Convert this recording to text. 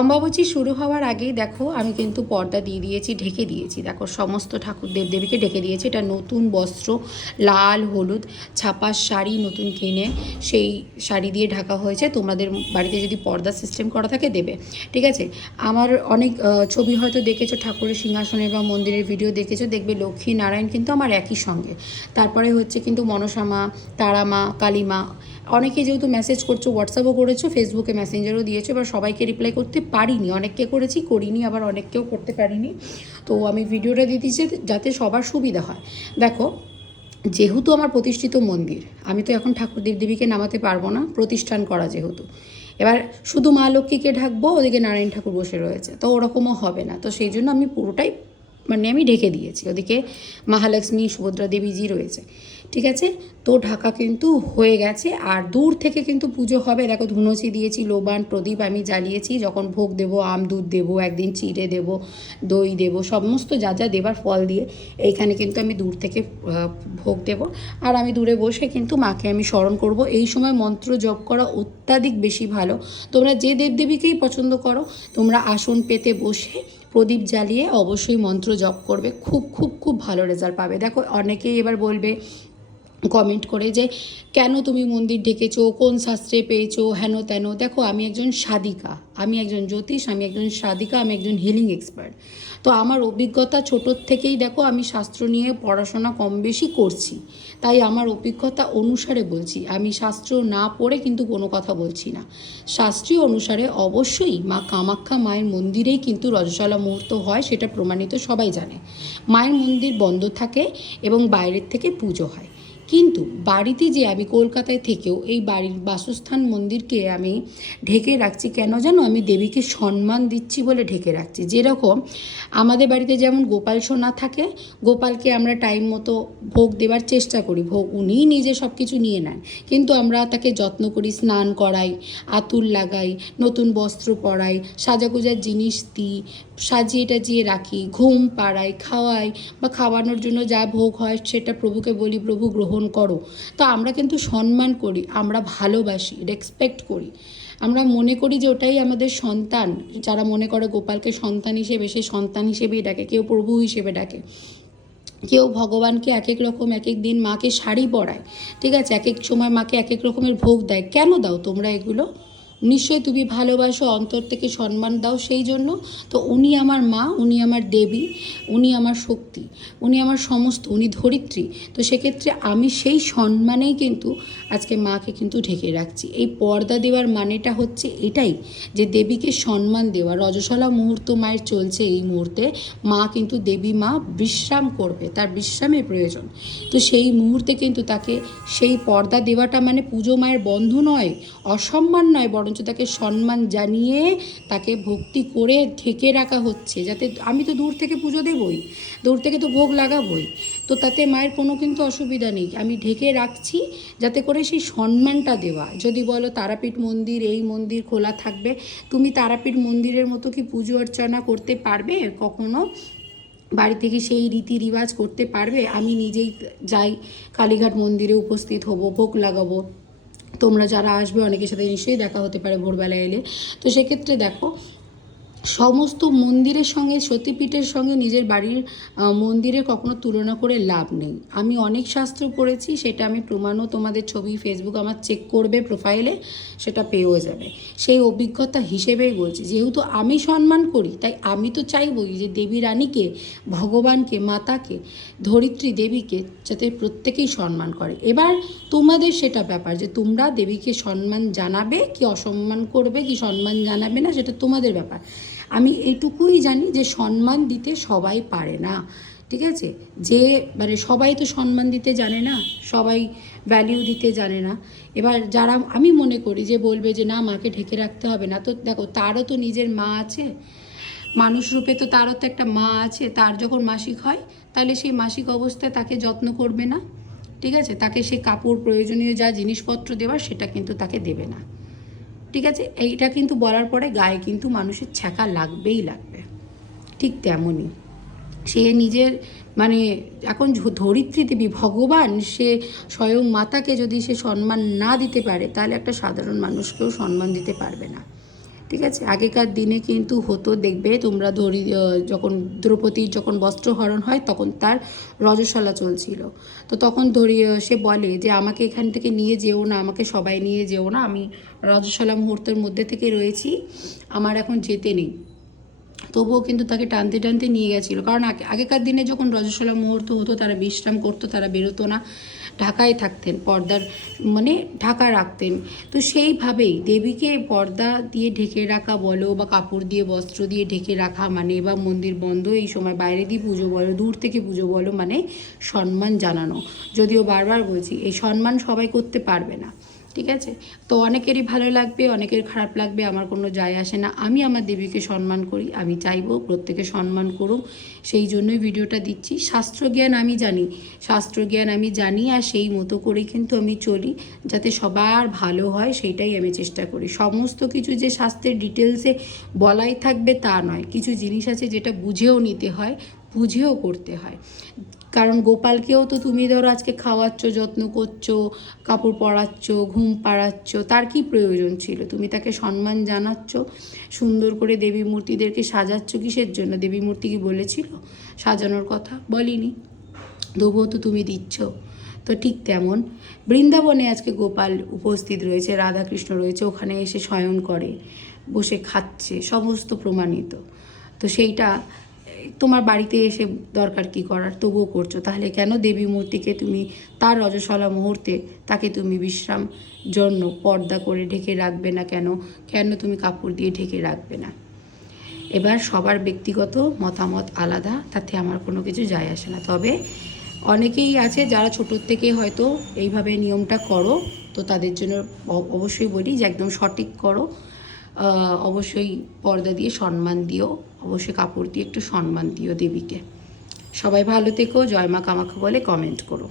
অম্বাবচী শুরু হওয়ার আগেই দেখো আমি কিন্তু পর্দা দিয়ে দিয়েছি, ঢেকে দিয়েছি। দেখো সমস্ত ঠাকুর দেবদেবীকে ঢেকে দিয়েছি। এটা নতুন বস্ত্র, লাল হলুদ ছাপার শাড়ি নতুন কিনে সেই শাড়ি দিয়ে ঢাকা হয়েছে। তোমাদের বাড়িতে যদি পর্দা সিস্টেম করা থাকে দেবে, ঠিক আছে। আমার অনেক ছবি হয়তো দেখেছো, ঠাকুরের সিংহাসনের বা মন্দিরের ভিডিও দেখেছো, দেখবে লক্ষ্মী নারায়ণ কিন্তু আমার একই সঙ্গে। তারপরে হচ্ছে কিন্তু মনসা মা, তারা মা, কালী মা। অনেকে যেহেতু মেসেজ করছো, হোয়াটসঅ্যাপও করেছো, ফেসবুকে মেসেঞ্জারও দিয়েছো, এবার সবাইকে রিপ্লাই করতে পারিনি, অনেককে করেছি করিনি, আবার অনেককেও করতে পারিনি। তো আমি ভিডিওটা দিয়ে দিচ্ছি যাতে সবার সুবিধা হয়। দেখো, যেহেতু আমার প্রতিষ্ঠিত মন্দির, আমি তো এখন ঠাকুর দেবদেবীকে নামাতে পারবো না, প্রতিষ্ঠান করা যেহেতু। এবার শুধু মা লক্ষ্মীকে ঢাকবো, ওদিকে নারায়ণ ঠাকুর বসে রয়েছে, তো ওরকমও হবে না। তো সেই জন্য আমি পুরোটাই আমি ঢেকে দিয়েছি। ওদিকে মহালক্ষ্মী সুভদ্রা দেবীজি রয়েছে, ঠিক আছে। তো ঢাকা কিন্তু হয়ে গেছে। আর দূর থেকে কিন্তু পুজো হবে। দেখো ধুনুচি দিয়েছি, লোবান প্রদীপ আমি জ্বালিয়েছি। যখন ভোগ দেবো, আম দুধ দেবো, একদিন চিড়ে দেবো, দই দেবো, সমস্ত যা যা দেবার ফল দিয়ে এইখানে কিন্তু আমি দূর থেকে ভোগ দেবো। আর আমি দূরে বসে কিন্তু মাকে আমি স্মরণ করব। এই সময় মন্ত্র জপ করা অত্যাধিক বেশি ভালো। তোমরা যে দেবদেবীকেই পছন্দ করো, তোমরা আসন পেতে বসে প্রদীপ জ্বালিয়ে অবশ্যই মন্ত্র জপ করবে, খুব খুব খুব ভালো রেজাল্ট পাবে। দেখো অনেকেই এবার বলবে কমেন্ট করে যে কেন তুমি মন্দির ঢেকেছো, কোন শাস্ত্রে পেয়েছো, হেন তেন। দেখো আমি একজন সাধিকা, আমি একজন জ্যোতিষ, আমি একজন সাধিকা, আমি একজন হিলিং এক্সপার্ট। তো আমার অভিজ্ঞতা ছোটোর থেকেই, দেখো আমি শাস্ত্র নিয়ে পড়াশোনা কম বেশি করছি, তাই আমার অভিজ্ঞতা অনুসারে বলছি। আমি শাস্ত্র না পড়ে কিন্তু কোনো কথা বলছি না। শাস্ত্রীয় অনুসারে অবশ্যই মা কামাখ্যা মায়ের মন্দিরেই কিন্তু রজস্বলা মুহূর্ত হয়, সেটা প্রমাণিত, সবাই জানে। মায়ের মন্দির বন্ধ থাকে এবং বাইরের থেকে পুজো হয়। কিন্তু বাড়িতে যে আমি কলকাতায় থেকেও এই বাড়ির বাসস্থান মন্দিরকে আমি ঢেকে রাখছি কেন জানো? আমি দেবীকে সম্মান দিচ্ছি বলে ঢেকে রাখছি। যেরকম আমাদের বাড়িতে যেমন গোপাল সোনা থাকে, গোপালকে আমরা টাইম মতো ভোগ দেওয়ার চেষ্টা করি, ভোগ উনিই নিজে সব কিছু নিয়ে নেন, কিন্তু আমরা তাকে যত্ন করি, স্নান করাই, আতুর লাগাই, নতুন বস্ত্র পরাই, সাজাগোজার জিনিস দিই, সাজিয়ে টাজিয়ে রাখি, ঘুম পাড়াই, খাওয়াই, বা খাওয়ানোর জন্য যা ভোগ হয় সেটা প্রভুকে বলি প্রভু গ্রহণ করো। তো আমরা কিন্তু সম্মান করি, আমরা ভালোবাসি, রেসপেক্ট করি। আমরা মনে করি যে ওটাই আমাদের সন্তান। যারা মনে করে গোপালকে সন্তান হিসেবে, সেই সন্তান হিসেবেই ডাকে, কেউ প্রভু হিসেবে ডাকে, কেউ ভগবানকে এক এক রকম, এক এক দিন মাকে শাড়ি পরায়, ঠিক আছে, এক এক সময় মাকে এক এক রকমের ভোগ দেয়। কেন দাও তোমরা এগুলো? নিশ্চয়ই তুমি ভালোবাসো, অন্তর থেকে সম্মান দাও সেই জন্য। তো উনি আমার মা, উনি আমার দেবী, উনি আমার শক্তি, উনি আমার সমস্ত, উনি ধরিত্রী। তো সেক্ষেত্রে আমি সেই সম্মানেই কিন্তু আজকে মাকে কিন্তু ঢেকে রাখছি। এই পর্দা দেওয়ার মানেটা হচ্ছে এটাই, যে দেবীকে সম্মান দেওয়া। রজস্বলা মুহূর্ত মায়ের চলছে এই মুহূর্তে, মা কিন্তু দেবী মা বিশ্রাম করবে, তার বিশ্রামের প্রয়োজন। তো সেই মুহূর্তে কিন্তু তাকে সেই পর্দা দেওয়াটা মানে পুজো মায়ের বন্ধ নয়, অসম্মান নয়, বরঞ্চ তাকে সম্মান জানিয়ে তাকে ভক্তি করে ঢেকে রাখা হচ্ছে। যাতে আমি তো দূর থেকে পুজো দেবই, দূর থেকে তো ভোগ লাগাবই, তো তাতে মায়ের কোনো কিন্তু অসুবিধা নেই। আমি ঢেকে রাখছি যাতে করে সেই সম্মানটা দেওয়া। যদি বলো তারাপীঠ মন্দির, এই মন্দির খোলা থাকবে, তুমি তারাপীঠ মন্দিরের মতো কি পুজো অর্চনা করতে পারবে কখনো? বাড়ি থেকে সেই রীতি রিবাজ করতে পারবে? আমি নিজেই যাই, কালীঘাট মন্দিরে উপস্থিত হব, ভোগ লাগাবো, তোমরা যারা আসবে অনেকের সাথে নিশ্চয়ই দেখা হতে পারে ভোরবেলায় এলে। তো সেক্ষেত্রে দেখো, সমস্ত মন্দিরের সঙ্গে, সতীপীঠের সঙ্গে নিজের বাড়ির মন্দিরের কখনো তুলনা করে লাভ নেই। আমি অনেক শাস্ত্র পড়েছি, সেটা আমি প্রমাণও, তোমাদের ছবি ফেসবুক আমার চেক করবে প্রোফাইলে, সেটা পেয়েও যাবে। সেই অভিজ্ঞতা হিসেবেই বলছি, যেহেতু আমি সম্মান করি, তাই আমি তো চাইবই যে দেবী রানীকে, ভগবানকে, মাতাকে, ধরিত্রী দেবীকে যাতে প্রত্যেকেই সম্মান করে। এবার তোমাদের সেটা ব্যাপার যে তোমরা দেবীকে সম্মান জানাবে কি অসম্মান করবে, কি সম্মান জানাবে না, সেটা তোমাদের ব্যাপার। আমি এইটুকুই জানি যে সম্মান দিতে সবাই পারে না, ঠিক আছে। যে মানে সবাই তো সম্মান দিতে জানে না, সবাই ভ্যালিউ দিতে জানে না। এবার যারা, আমি মনে করি যে বলবে যে না মাকে ঢেকে রাখতে হবে না, তো দেখো তারও তো নিজের মা আছে, মানুষ রূপে তো তারও তো একটা মা আছে। তার যখন মাসিক হয়, তাহলে সেই মাসিক অবস্থায় তাকে যত্ন করবে না, ঠিক আছে, তাকে সে কাপড়, প্রয়োজনীয় যা জিনিসপত্র দেওয়ার সেটা কিন্তু তাকে দেবে না, ঠিক আছে। এইটা কিন্তু বলার পরে গায়ে কিন্তু মানুষের ছ্যাঁকা লাগবেই লাগবে। ঠিক তেমনই সে নিজের মানে এখন ধরিত্রী দেবী ভগবান, সে স্বয়ং মাতাকে যদি সে সম্মান না দিতে পারে, তাহলে একটা সাধারণ মানুষকেও সম্মান দিতে পারবে না, ঠিক আছে। আগেকার দিনে কিন্তু হতো, দেখবে তোমরা যখন দ্রৌপদীর যখন বস্ত্রহরণ হয় তখন তার রজস্বলা চলছিল। তো তখন সে বলে যে আমাকে এখান থেকে নিয়ে যেও না, আমাকে সবাই নিয়ে যেও না, আমি রজস্বলা মুহূর্তের মধ্যে থেকে রয়েছি, আমার এখন যেতে নেই। তবুও কিন্তু তাকে টানতে টানতে নিয়ে গেছিলো, কারণ আগেকার দিনে যখন রজস্বলা মুহূর্ত হতো তারা বিশ্রাম করতো, তারা বেরোতো না, ঢাকায় থাকতেন, পর্দার মানে ঢাকা রাখতেন। তো সেইভাবেই দেবীকে পর্দা দিয়ে ঢেকে রাখা বলো বা কাপড় দিয়ে বস্ত্র দিয়ে ঢেকে রাখা মানে, বা মন্দির বন্ধ এই সময় বাইরে দিয়ে পুজো বলো, দূর থেকে পুজো বলো, মানে সম্মান জানানো। যদিও বারবার বলছি এই সম্মান সবাই করতে পারবে না, ঠিক আছে। তো অনেকেরই ভালো লাগবে, অনেকের খারাপ লাগবে, আমার কোনো যায় আসে না। আমি আমার দেবীকে সম্মান করি, আমি চাইবো প্রত্যেকে সম্মান করুক, সেই জন্যই ভিডিওটা দিচ্ছি। শাস্ত্রজ্ঞান আমি জানি, শাস্ত্রজ্ঞান আমি জানি, আর সেই মতো করেই কিন্তু আমি চলি, যাতে সবার ভালো হয় সেইটাই আমি চেষ্টা করি। সমস্ত কিছু যে শাস্ত্রের ডিটেলসে বলাই থাকবে তা নয়, কিছু জিনিস আছে যেটা বুঝেও নিতে হয়, বুঝেও করতে হয়। কারণ গোপালকেও তো তুমি ধরো আজকে খাওয়াচ্ছ, যত্ন করছো, কাপড় পরাচ্ছ, ঘুম পাড়াচ্ছ, তার কি প্রয়োজন ছিল? তুমি তাকে সম্মান জানাচ্ছ, সুন্দর করে দেবী মূর্তিদেরকে সাজাচ্ছ কিসের জন্য? দেবী মূর্তি কি বলেছিল সাজানোর কথা? বলিনি, তবুও তো তুমি দিচ্ছ। তো ঠিক তেমন বৃন্দাবনে আজকে গোপাল উপস্থিত রয়েছে, রাধাকৃষ্ণ রয়েছে, ওখানে এসে শয়ন করে, বসে খাচ্ছে, সমস্ত প্রমাণিত। তো সেইটা তোমার বাড়িতে এসে দরকার কি করার, তবুও করছো। তাহলে কেন দেবী মূর্তিকে তুমি তার রজস্বলা মুহূর্তে তাকে তুমি বিশ্রাম জন্য পর্দা করে ঢেকে রাখবে না? কেন কেন তুমি কাপড় দিয়ে ঢেকে রাখবে না? এবার সবার ব্যক্তিগত মতামত আলাদা, তাতে আমার কোনো কিছু যায় আসে না। তবে অনেকেই আছে যারা ছোটোর থেকে হয়তো এইভাবে নিয়মটা করো, তো তাদের জন্য অবশ্যই বলি যে একদম সঠিক করো। অবশ্যই পর্দা দিয়ে সম্মান দিও, অবশ্যই কাপড় দিয়ে একটু সম্মান দিও দেবীকে। সবাই ভালো থেকো, জয় মা কামাখ্যা বলে কমেন্ট করো।